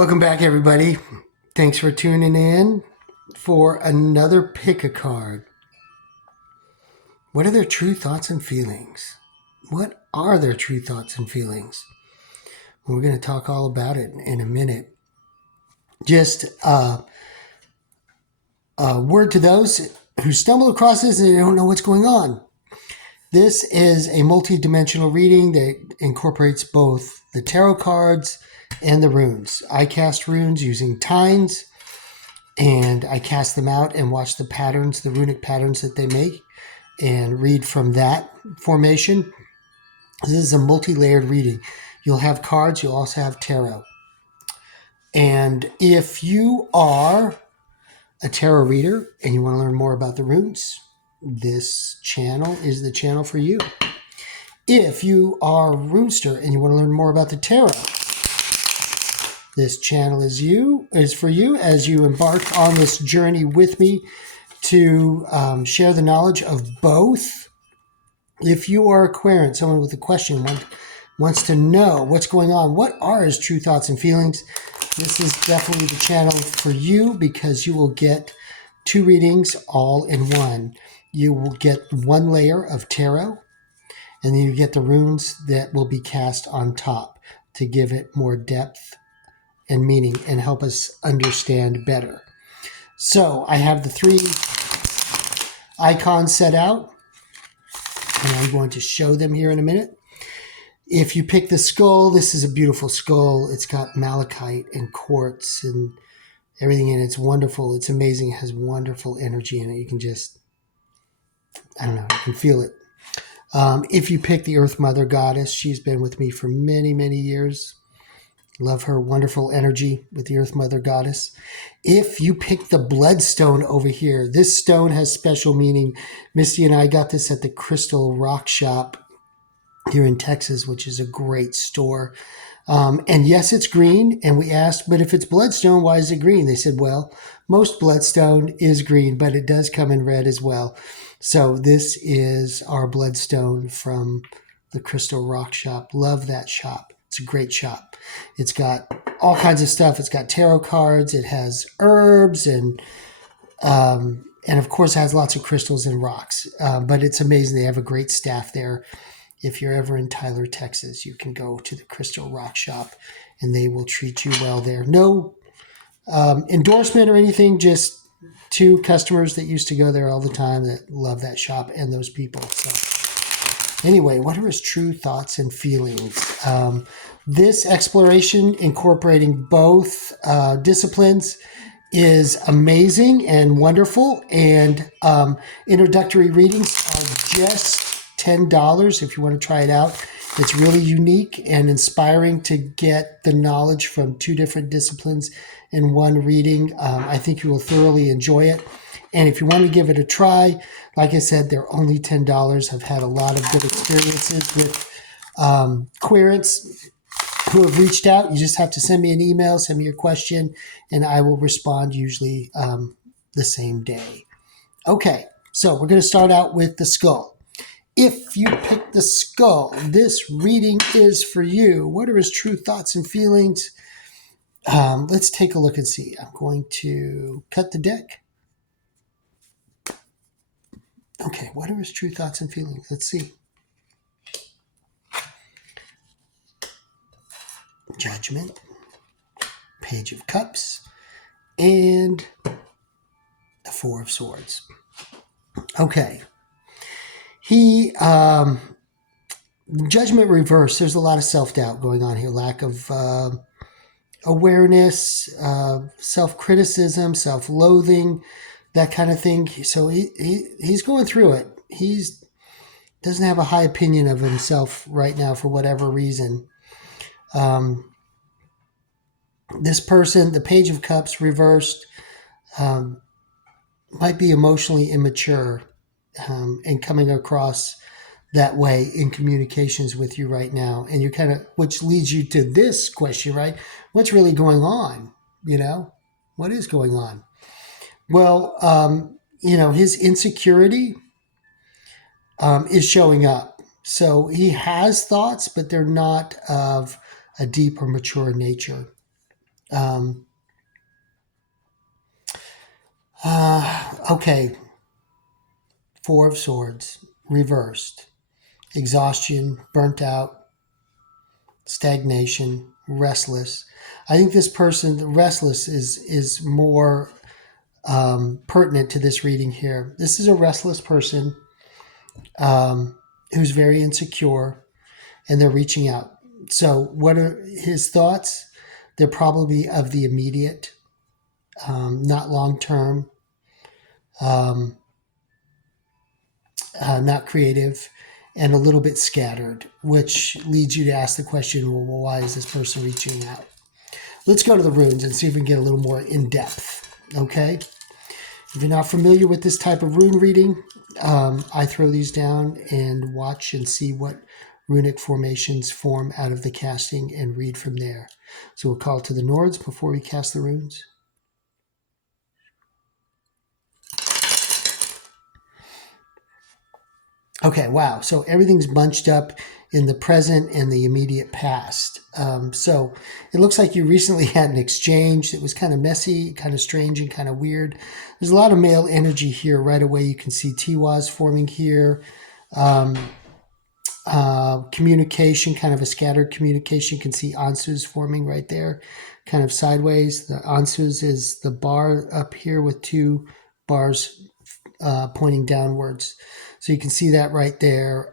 Welcome back, everybody. Thanks for tuning in for another pick a card. What are their true thoughts and feelings? What are their true thoughts and feelings? We're going to talk all about it in a minute. Just a word to those who stumble across this and they don't know what's going on. This is a multi-dimensional reading that incorporates both the tarot cards and the runes. I cast runes using tines, and I cast them out and watch the patterns, the runic patterns that they make, and read from that formation. This is a multi-layered reading. You'll have cards, you'll also have tarot. And if you are a tarot reader and you want to learn more about the runes, this channel is the channel for you. If you are a runester and you want to learn more about the tarot, this channel is for you as you embark on this journey with me to share the knowledge of both. If you are a querent, someone with a question, wants to know what's going on, what are his true thoughts and feelings, this is definitely the channel for you because you will get two readings all in one. You will get one layer of tarot, and then you get the runes that will be cast on top to give it more depth and meaning and help us understand better. So I have the three icons set out, and I'm going to show them here in a minute. If you pick the skull, this is a beautiful skull. It's got malachite and quartz and everything in it. It's wonderful. It's amazing. It has wonderful energy in it. You can just, I don't know, you can feel it. If you pick the Earth Mother Goddess, she's been with me for many, many years. Love her wonderful energy with the Earth Mother Goddess. If you pick the Bloodstone over here, this stone has special meaning. Misty and I got this at the Crystal Rock Shop here in Texas, which is a great store. And yes, it's green. And we asked, but if it's Bloodstone, why is it green? They said, well, most Bloodstone is green, but it does come in red as well. So this is our Bloodstone from the Crystal Rock Shop. Love that shop. It's a great shop. It's got all kinds of stuff. It's got tarot cards. It has herbs and of course it has lots of crystals and rocks. But it's amazing. They have a great staff there. If you're ever in Tyler, Texas, you can go to the Crystal Rock Shop and they will treat you well there. No endorsement or anything, just two customers that used to go there all the time that love that shop and those people. So anyway, what are his true thoughts and feelings? This exploration incorporating both disciplines is amazing and wonderful. And introductory readings are just $10 if you want to try it out. It's really unique and inspiring to get the knowledge from two different disciplines in one reading. I think you will thoroughly enjoy it. And if you want to give it a try, like I said, they're only $10. I've had a lot of good experiences with querents who have reached out. You just have to send me an email, send me your question, and I will respond usually the same day. Okay, so we're going to start out with the skull. If you pick the skull, this reading is for you. What are his true thoughts and feelings? Let's take a look and see. I'm going to cut the deck. Okay, what are his true thoughts and feelings? Let's see. Judgment, Page of Cups, and the Four of Swords. Okay. Judgment reverse, there's a lot of self-doubt going on here, lack of awareness, self-criticism, self-loathing, that kind of thing. So he's going through it. He doesn't have a high opinion of himself right now for whatever reason. This person, the Page of Cups reversed, might be emotionally immature and coming across that way in communications with you right now. And you're kind of, which leads you to this question, right? What's really going on? You know, what is going on? Well, his insecurity is showing up. So he has thoughts, but they're not of a deep or mature nature. Um, okay, Four of Swords, reversed. Exhaustion, burnt out, stagnation, restless. I think this person, restless, is more pertinent to this reading here. This is a restless person who's very insecure, and they're reaching out. So, what are his thoughts? They're probably of the immediate, not long term, um, not creative, and a little bit scattered, which leads you to ask the question, well, why is this person reaching out? Let's go to the runes and see if we can get a little more in depth, okay? If you're not familiar with this type of rune reading, I throw these down and watch and see what runic formations form out of the casting and read from there. So we'll call to the Nords before we cast the runes. Okay, wow. So everything's bunched up in the present and the immediate past. So it looks like you recently had an exchange that was kind of messy, kind of strange, and kind of weird. There's a lot of male energy here right away. You can see Tiwas forming here. Communication, kind of a scattered communication. You can see Ansus forming right there, kind of sideways. The Ansus is the bar up here with two bars pointing downwards. So you can see that right there.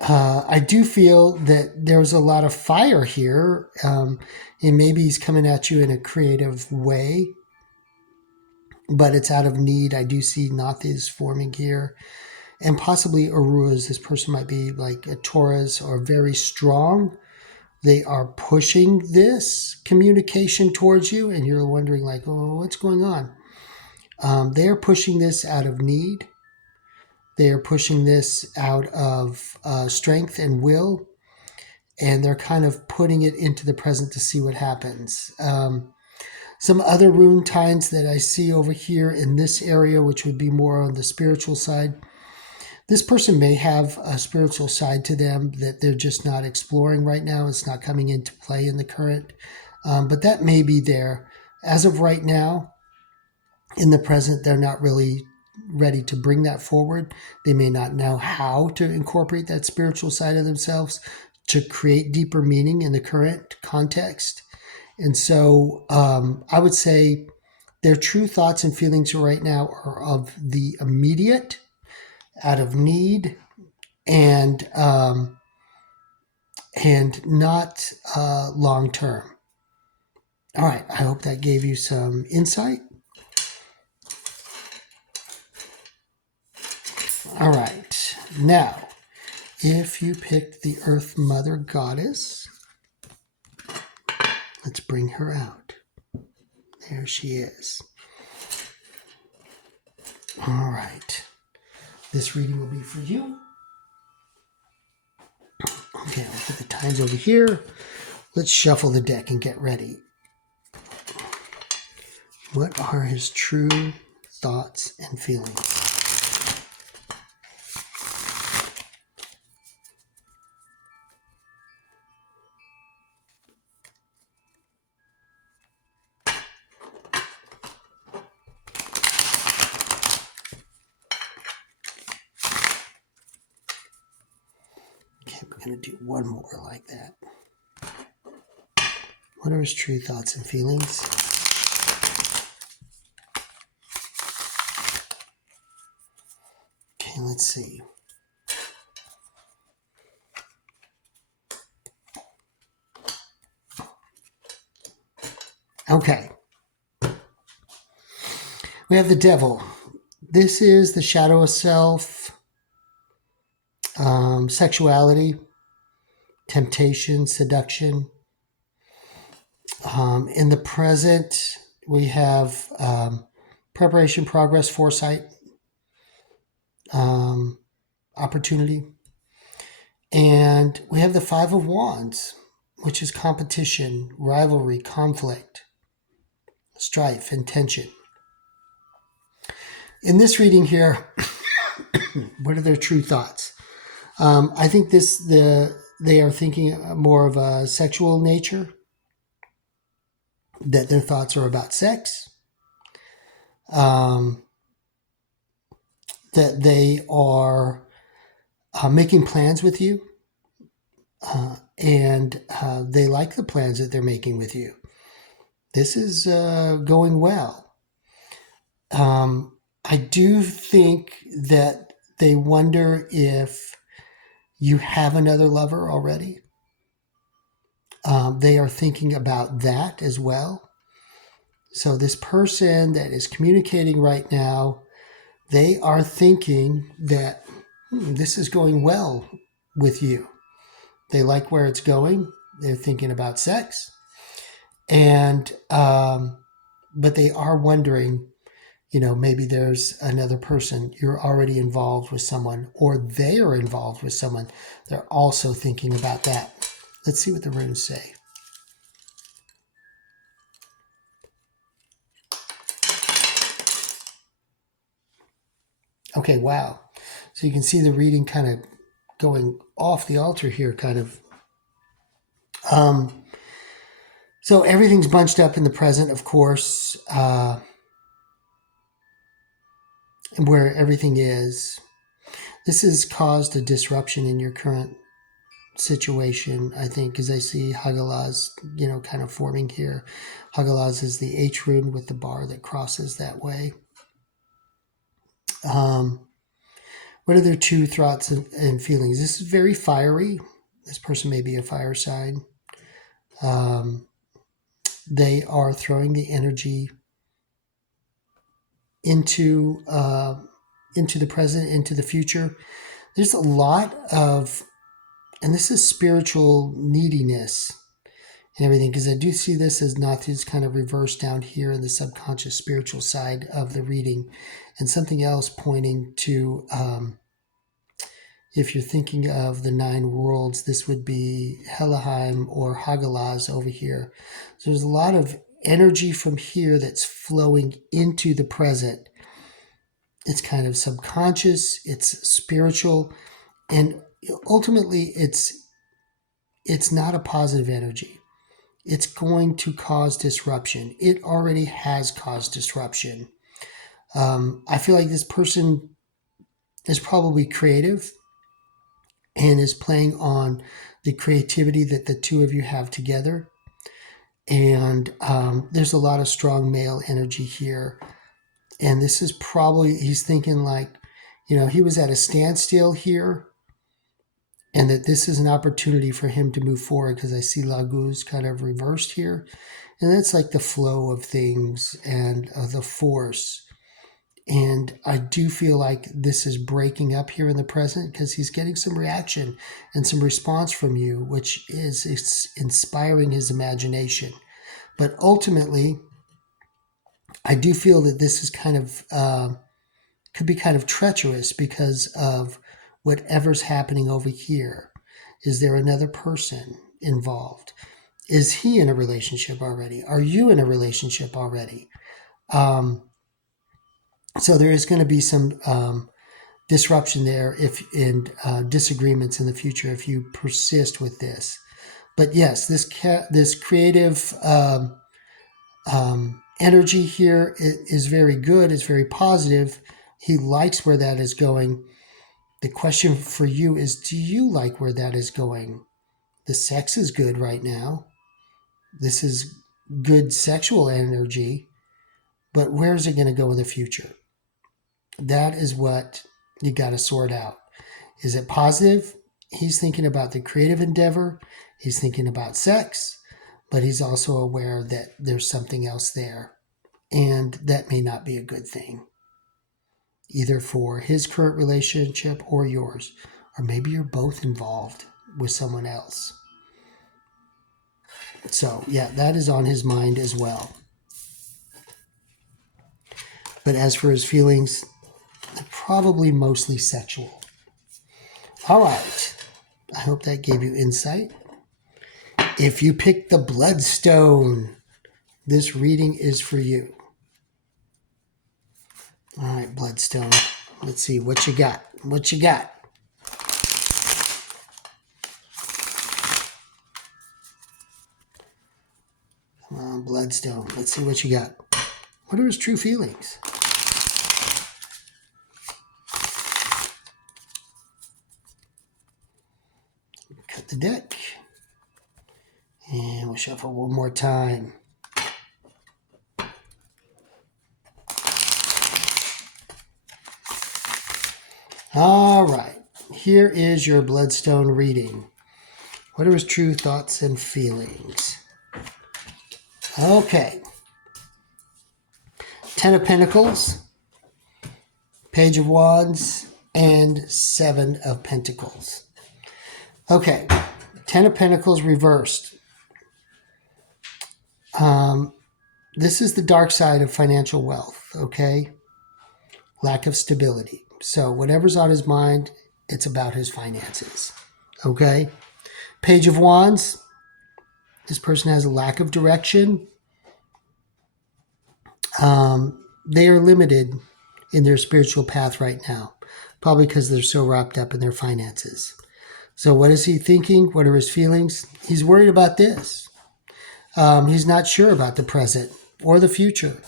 I do feel that there's a lot of fire here, and maybe he's coming at you in a creative way, but it's out of need. I do see Nathis forming here, and possibly Aruras. This person might be like a Taurus or very strong. They are pushing this communication towards you, and you're wondering like, oh, what's going on? They're pushing this out of need. They are pushing this out of strength and will, and they're kind of putting it into the present to see what happens. Some other rune tines that I see over here in this area, which would be more on the spiritual side. This person may have a spiritual side to them that they're just not exploring right now. It's not coming into play in the current, but that may be there. As of right now, in the present, they're not really ready to bring that forward. They may not know how to incorporate that spiritual side of themselves to create deeper meaning in the current context. And so I would say their true thoughts and feelings right now are of the immediate, out of need, and not long term. All right, I hope that gave you some insight. All right, now, if you picked the Earth Mother Goddess, let's bring her out. There she is. All right, this reading will be for you. Okay, I'll put the tines over here. Let's shuffle the deck and get ready. What are his true thoughts and feelings? We're going to do one more like that. What are his true thoughts and feelings? Okay, let's see. Okay. We have the Devil. This is the shadow of self, sexuality, temptation, seduction. In the present, we have preparation, progress, foresight, opportunity. And we have the Five of Wands, which is competition, rivalry, conflict, strife, and tension. In this reading here, what are their true thoughts? I think the they are thinking more of a sexual nature, that their thoughts are about sex, that they are making plans with you, and they like the plans that they're making with you. This is going well. I do think that they wonder if you have another lover already. They are thinking about that as well. So this person that is communicating right now, they are thinking that this is going well with you. They like where it's going. They're thinking about sex. And, but they are wondering, maybe there's another person. You're already involved with someone, or they are involved with someone. They're also thinking about that. Let's see what the runes say. Okay, wow. So you can see the reading kind of going off the altar here, kind of. So everything's bunched up in the present, of course, where everything is. This has caused a disruption in your current situation, I think, because I see Hagalaz, kind of forming here. Hagalaz is the H rune with the bar that crosses that way. What are their two thoughts and feelings? This is very fiery. This person may be a fire sign. They are throwing the energy into the present, into the future. There's a lot of, and this is spiritual neediness and everything, because I do see this as Nathu's kind of reversed down here in the subconscious spiritual side of the reading, and something else pointing to, if you're thinking of the 9 worlds, this would be Helheim or Hagalaz over here. So there's a lot of energy from here that's flowing into the present. It's kind of subconscious, it's spiritual, and ultimately it's not a positive energy. It's going to cause disruption. It already has caused disruption. I feel like this person is probably creative and is playing on the creativity that the two of you have together. And there's a lot of strong male energy here. And this is probably, he's thinking like, he was at a standstill here, and that this is an opportunity for him to move forward, because I see Laguz kind of reversed here. And that's like the flow of things and the force. And I do feel like this is breaking up here in the present, because he's getting some reaction and some response from you, which is inspiring his imagination. But ultimately, I do feel that this is kind of, could be kind of treacherous because of whatever's happening over here. Is there another person involved? Is he in a relationship already? Are you in a relationship already? So there is going to be some disruption there and disagreements in the future if you persist with this. But yes, this creative energy here is very good. It's very positive. He likes where that is going. The question for you is, do you like where that is going? The sex is good right now. This is good sexual energy. But where is it going to go in the future? That is what you got to sort out. Is it positive? He's thinking about the creative endeavor. He's thinking about sex. But he's also aware that there's something else there. And that may not be a good thing, either for his current relationship or yours. Or maybe you're both involved with someone else. So, yeah, that is on his mind as well. But as for his feelings, they're probably mostly sexual. All right. I hope that gave you insight. If you picked the Bloodstone, this reading is for you. All right, Bloodstone. Let's see what you got. What you got? Bloodstone. Let's see what you got. What are his true feelings? Cut the deck. And we'll shuffle one more time. All right. Here is your Bloodstone reading. What are his true thoughts and feelings? Okay. 10 of Pentacles, Page of Wands, and 7 of Pentacles. Okay. 10 of Pentacles reversed. This is the dark side of financial wealth, okay? Lack of stability. So whatever's on his mind, it's about his finances, okay? Page of Wands. This person has a lack of direction. They are limited in their spiritual path right now, probably because they're so wrapped up in their finances. So what is he thinking? What are his feelings? He's worried about this. He's not sure about the present or the future.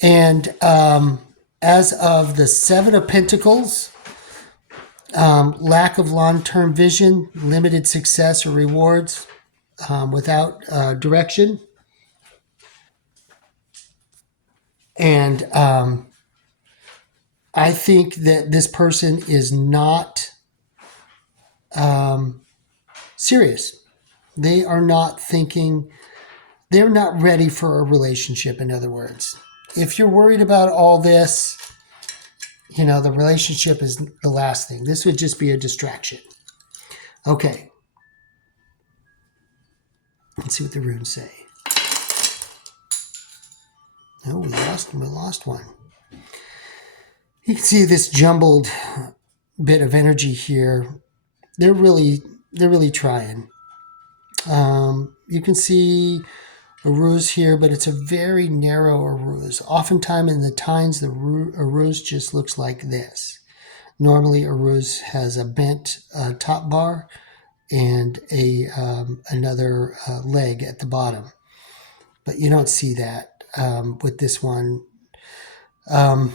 And as of the 7 of Pentacles, lack of long-term vision, limited success or rewards, without direction. And I think that this person is not serious. They are not thinking, they're not ready for a relationship, in other words. If you're worried about all this, you know, the relationship is the last thing. This would just be a distraction. Okay. Let's see what the runes say. Oh, we lost one. You can see this jumbled bit of energy here. They're really trying. You can see a ruse here, but it's a very narrow ruse. Oftentimes in the tines, the ruse just looks like this. Normally, a ruse has a bent top bar and another leg at the bottom, but you don't see that with this one. I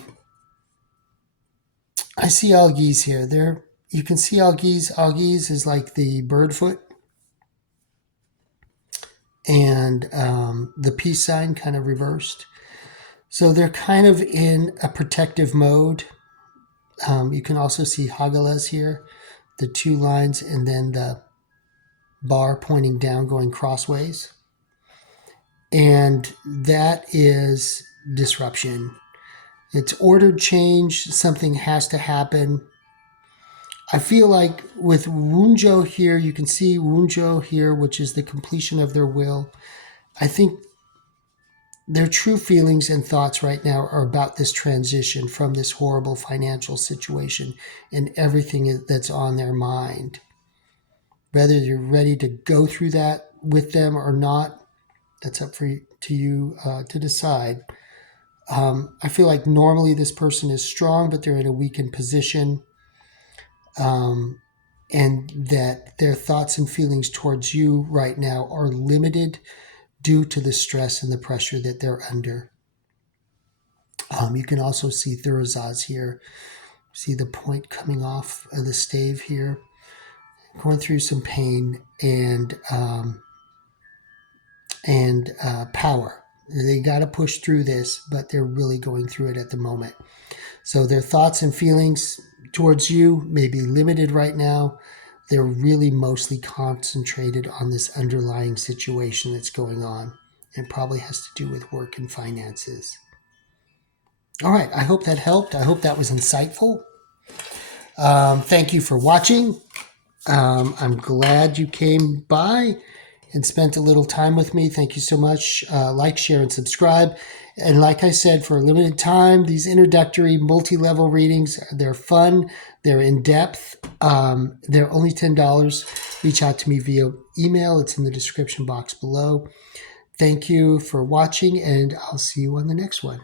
see algies here. There, you can see algies. Algies is like the bird foot. And the peace sign kind of reversed. So they're kind of in a protective mode. You can also see Hageles here, the 2 lines, and then the bar pointing down going crossways. And that is disruption. It's ordered change. Something has to happen. I feel like with Wunjo here, you can see Wunjo here, which is the completion of their will. I think their true feelings and thoughts right now are about this transition from this horrible financial situation and everything that's on their mind. Whether you're ready to go through that with them or not, that's up to you to decide. I feel like normally this person is strong, but they're in a weakened position. And that their thoughts and feelings towards you right now are limited due to the stress and the pressure that they're under. You can also see Thurazaz here. See the point coming off of the stave here. Going through some pain and power. They got to push through this, but they're really going through it at the moment. So their thoughts and feelings towards you may be limited right now. They're really mostly concentrated on this underlying situation that's going on. It probably has to do with work and finances. All right, I hope that helped. I hope that was insightful. Thank you for watching. I'm glad you came by and spent a little time with me. Thank you so much. Like, share, and subscribe. And like I said, for a limited time, these introductory multi-level readings, they're fun. They're in-depth. They're only $10. Reach out to me via email. It's in the description box below. Thank you for watching, and I'll see you on the next one.